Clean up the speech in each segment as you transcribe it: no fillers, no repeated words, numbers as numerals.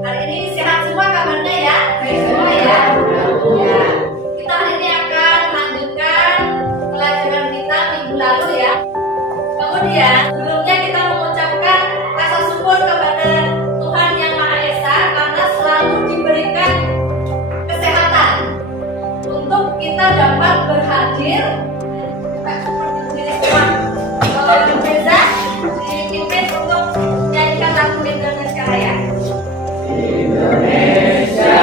Hari ini sehat semua kabarnya ya? Baik semua ya? Ya. Kita hari ini akan melanjutkan pelajaran kita minggu lalu ya. Kemudian sebelumnya kita mengucapkan rasa syukur kepada Tuhan Yang Maha Esa karena selalu diberikan kesehatan untuk kita dapat berhadir. Reza dipimpin untuk menyanyikan lagu Indonesia Raya. Indonesia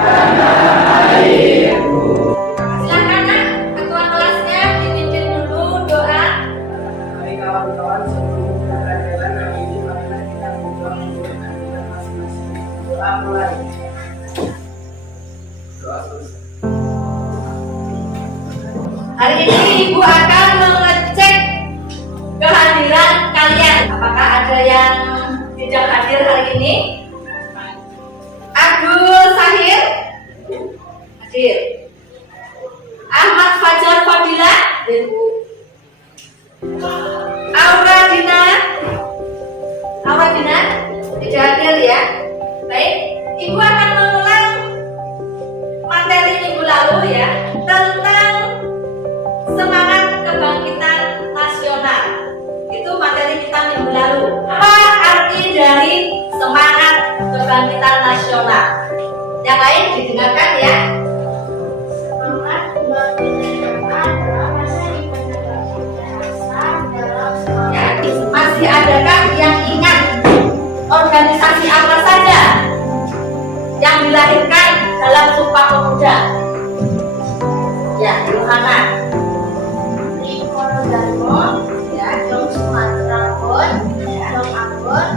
tanah airku. Silakan nak, ketua kelasnya dipimpin dulu doa. Mari kawan-kawan, sebelum pelajaran hari ini marilah kita berdoa menurunkan kita masing-masing. Doa mulai. Doa selesai. Hari ini Ibu akan mengecek kehadiran kalian. Apakah ada yang tidak hadir hari ini? Abdul Sahir hadir. Ahmad Fajar Fadila, Aura Dina tidak hadir ya. Baik, Ibu akan mengulang materi minggu lalu ya tentang semangat kebangkitan nasional. Itu materi kita minggu lalu. Apa arti dari semangat kebangkitan nasional? Yang lain didengarkan ya. Semangat kebangkitan adalah rasa ingin dalam Ya, masih adakah yang ingat organisasi apa saja yang dilahirkan dalam Sumpah Pemuda? Ya, Muhammad. ya, Jong Sumatera Pun, Jong Ambon,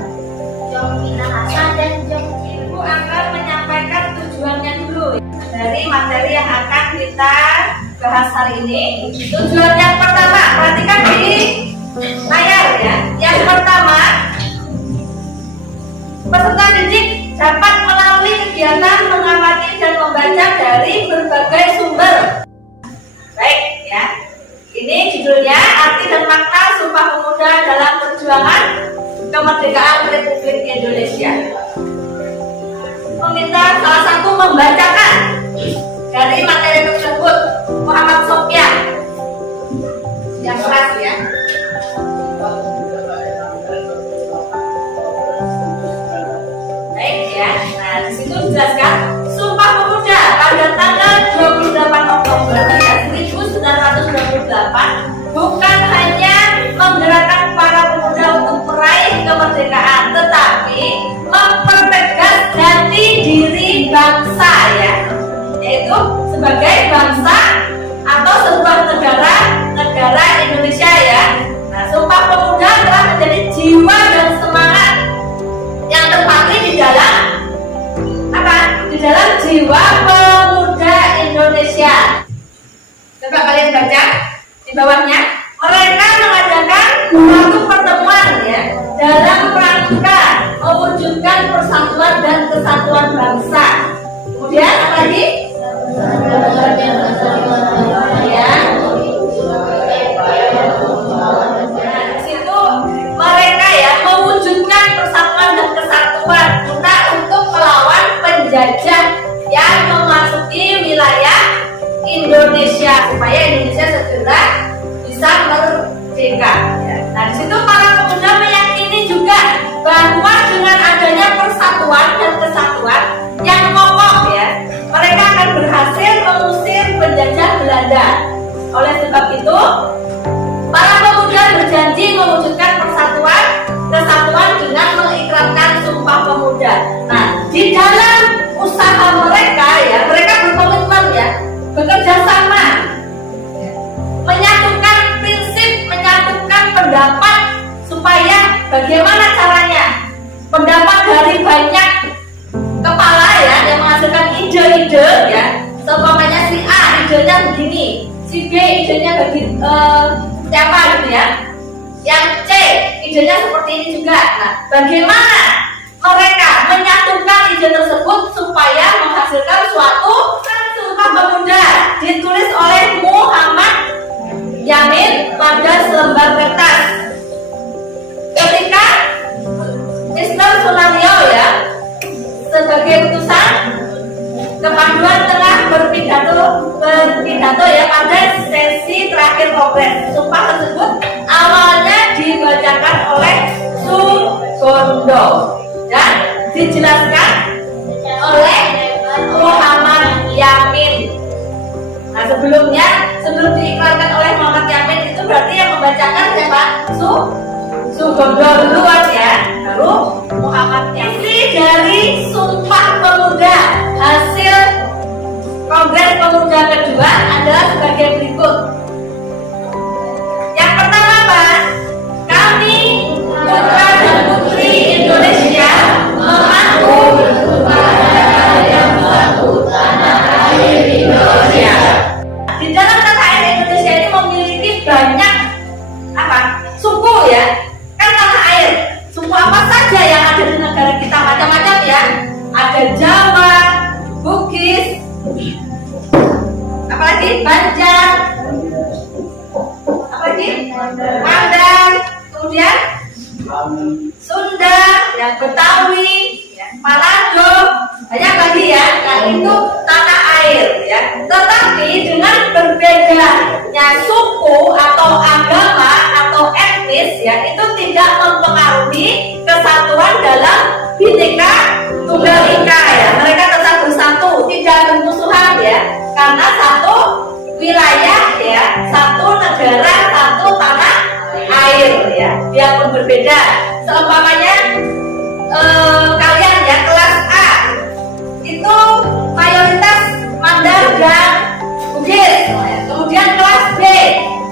Jong Minahasa, dan Jong Ibu akan menyampaikan tujuannya dulu dari materi yang akan kita bahas hari ini. Tujuan yang pertama, perhatikan di layar ya. Yang pertama, peserta didik dapat melalui kegiatan mengamati dan membaca dari berbagai sumber. Baik ya. Ini judulnya arti dan makna Sumpah Pemuda dalam perjuangan kemerdekaan Republik Indonesia. Meminta salah satu membacakan dari materi tersebut. Muhammad Sofyan yang keras ya. Baik ya. Nah, di situ dijelaskan Sumpah Pemuda pada tanggal 28 Oktober 1928 bukan hanya menggerakkan para pemuda untuk meraih kemerdekaan, tetapi mempertegas jati diri bangsa ya, yaitu sebagai bangsa atau sebuah negara Indonesia ya. Nah, Sumpah Pemuda telah menjadi jiwa dan semangat yang terpatri di dalam apa? Di dalam jiwa pemuda Indonesia. Coba kalian baca di bawahnya. Mereka mengadakan suatu pertemuan ya dalam rangka mewujudkan persatuan dan kesatuan bangsa. Kemudian apa lagi? Ya. Nah, di situ mereka ya mewujudkan persatuan dan kesatuan guna untuk melawan penjajah yang memasuki wilayah Indonesia supaya Indonesia segera bisa merdeka. Nah, di situ para pemuda meyakini juga bahwa dengan adanya persatuan dan kesatuan yang kokoh ya, mereka akan berhasil mengusir penjajah Belanda. Oleh sebab itu, para pemuda berjanji mewujudkan persatuan, kesatuan dengan mengikrarkan Sumpah Pemuda. Nah, di dalam usaha mereka ya, mereka berkomitmen ya, bekerja sama, menyatukan prinsip, menyatukan pendapat supaya bagaimana caranya pendapat dari banyak kepala ya yang menghasilkan ide-ide ya. Seumpamanya si A idenya begini, si B idenya siapa gitu ya, yang C idenya seperti ini juga. Nah, bagaimana mereka menyatukan ide tersebut supaya menghasilkan suatu Sumpah Pemuda ditulis oleh Muhammad Yamin pada selembar kertas. Ketika Sunario ya sebagai utusan kepanduan telah berpidato ya pada sesi terakhir kongres. Sumpah tersebut awalnya dibacakan oleh Sugondo dan dijelaskan oleh Muhammad Yamin. Nah sebelum diiklankan oleh Muhammad Yamin itu berarti yang membacakan siapa? Sugondo duluan ya, baru Muhammad Yamin. Isi dari Sumpah Pemuda hasil Kongres Pemuda kedua adalah sebagai berikut. Yang pertama apa? Kami putra dan putri Indonesia mengaku yang suatu tanah air Indonesia. Di dalam tanah air Indonesia ini memiliki banyak apa? Suku ya. Kan tanah air. Suku apa saja yang ada di negara kita macam-macam ya. Ada Jawa, Bugis, apalagi Banjar, apalagi Padang, kemudian Sunda, ya Betawi, ya, Manado, banyak lagi ya. Nah itu tanah air ya. Tetapi dengan berbedanya suku atau agama atau etnis ya itu tidak mempengaruhi kesatuan dalam Bhinneka Tunggal Ika ya. Mereka tetap bersatu, tidak bermusuhan ya. Karena satu wilayah ya, satu negara, satu tanah air ya. Biarpun berbeda. Seumpamanya kalian ya kelas A itu mayoritas Mandar dan Bugis. Kemudian kelas B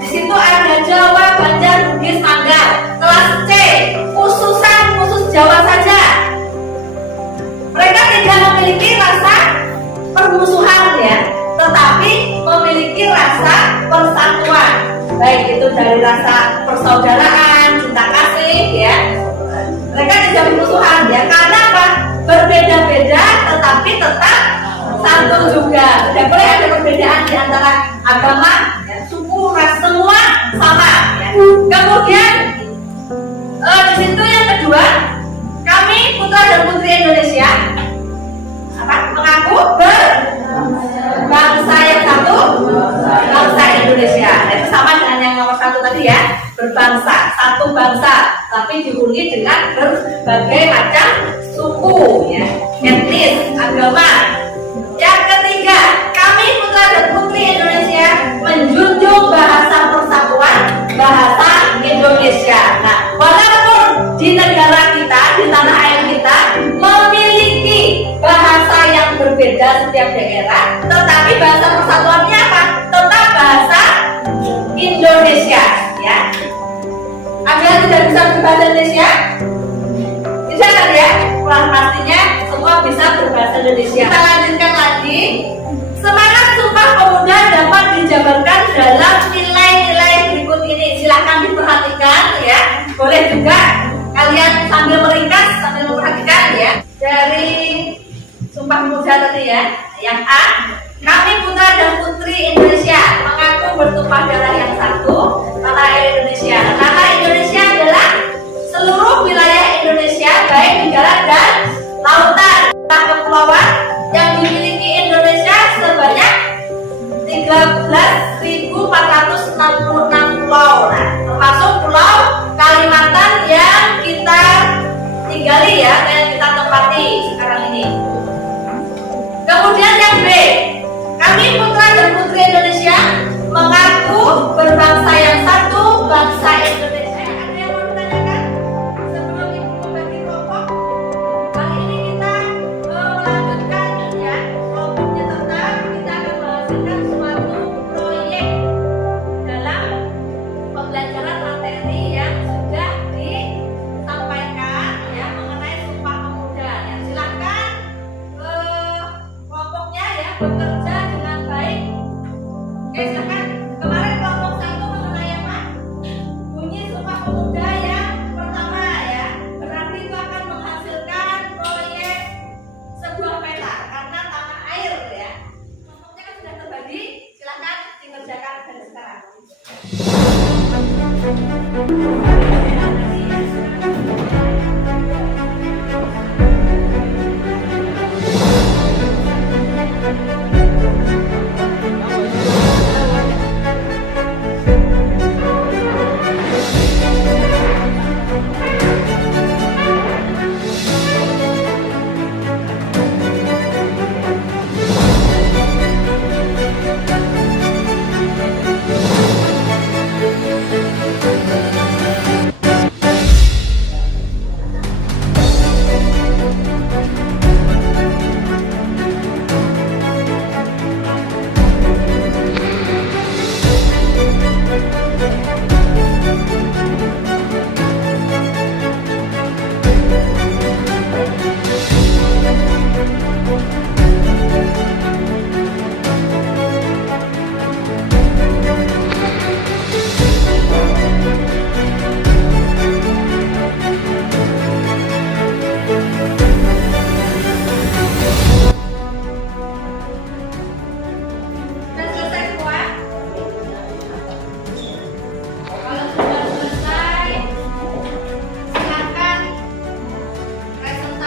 di situ ada Jawa, Banjar, Bugis, Mandar. Kelas C khusus Jawa saja. Mereka tidak memiliki rasa permusuhan ya, tetapi memiliki rasa persatuan. Baik itu dari rasa persaudaraan, cinta kasih ya. Mereka tidak bermusuhan ya, karena apa? Berbeda-beda tetapi tetap satu juga. Tidak boleh ada perbedaan di antara agama, ya, suku, ras, semua sama ya. Kemudian di situ yang kedua, kami putra dan putri Indonesia mengaku berbangsa yang satu, bangsa Indonesia. Nah, itu sama dengan yang nomor satu tadi ya, berbangsa, satu bangsa, tapi dihuni dengan berbagai macam suku, ya, etnis, agama. Yang ketiga, kami putra dan putri Indonesia menjunjung bahasa persatuan, bahasa Indonesia. Nah, walaupun di negara kita, di tanah air kita memiliki bahasa yang berbeda setiap daerah, tetapi bahasa persatuannya apa? Tetap bahasa Indonesia, ya. Ada yang tidak bisa berbahasa Indonesia? Bisa kan ya? Kurang pastinya semua bisa berbahasa Indonesia. Kita lanjutkan lagi. Semangat Sumpah Pemuda dapat dijabarkan dalam nilai-nilai berikut ini. Silahkan diperhatikan ya. Boleh juga kalian sambil meringkas, sambil memperhatikan ya. Dari Sumpah Pemuda tadi ya. Yang A, kami putra dan putri Indonesia mengaku bertumpah darah yang satu, tanah air Indonesia. Tanah Indonesia adalah seluruh wilayah Indonesia, baik di darat dan lautan. Kepulauan yang dimiliki Indonesia sebanyak 13.466 pulau. Nah, termasuk Pulau Kalimantan yang kita tinggali ya, yang kita tempati sekarang ini. Kemudian yang B, kami putra dan putri Indonesia mengaku berbangsa yang satu, bangsa Indonesia. Ada yang mau ditanyakan sebelum ibu membagi kelompok? Kali ini kita melanjutkan ya kelompoknya, tentang kita akan menghasilkan suatu proyek dalam pembelajaran materi yang sudah disampaikan ya mengenai Sumpah Pemuda. Ya, silakan kelompoknya ya bekerja dengan baik. Oke, silakan. Kemarin kelompok satu mengenai apa? Bunyi Sumpah Pemuda yang pertama ya. Berarti itu akan menghasilkan proyek sebuah peta karena tanah air ya. Kelompoknya kan sudah terbagi. Silakan dikerjakan dari sekarang.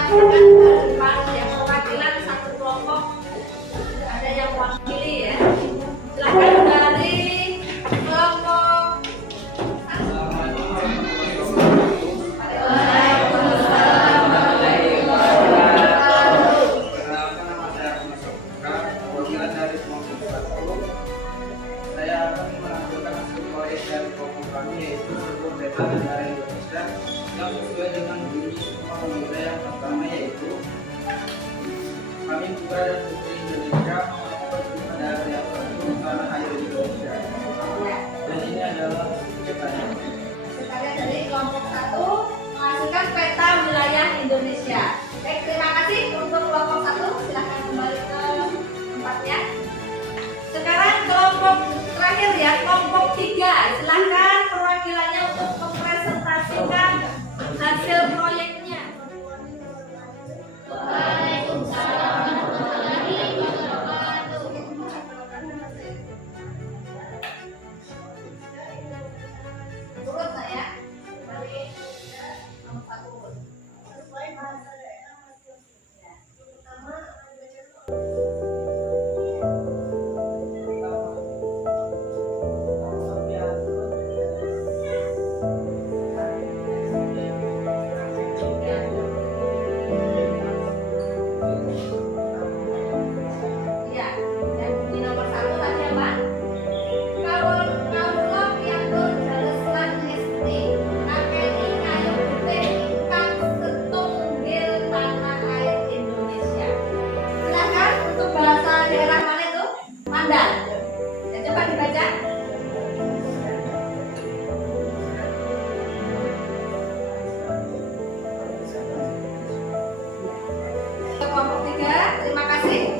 silakan ke depan yang perwakilan satu kelompok. Ada yang mewakili ya. Silakan dari kelompok saya akan menampilkan hasil proyek dari kelompok kami yaitu sebuah peta negara Indonesia yang sesuai dengan bunyi Sumpah Pemuda yang pertama yaitu kami buka dan putri Indonesia pada yang tertentu tanah air Indonesia. Dan ini adalah petanya. sekalian dari kelompok satu menghasilkan peta wilayah Indonesia. Baik, terima kasih untuk kelompok satu. Silahkan kembali ke tempatnya. Sekarang kelompok terakhir ya, kelompok tiga. Silahkan perwakilannya untuk mempresentasikan hasil proyeknya. Turut saya dari nomor satu. Sesuai bahasa daerah masing-masing. Ya. Pertama ya, dan di nomor satu tadi apa? Kawula piantun dados lan esti, nakeni kayu putih ingkang setunggil tanah air Indonesia. Silakan untuk bahasa daerah mana itu? Mandal. Ya, coba dibaca. Kelompok tiga, terima kasih.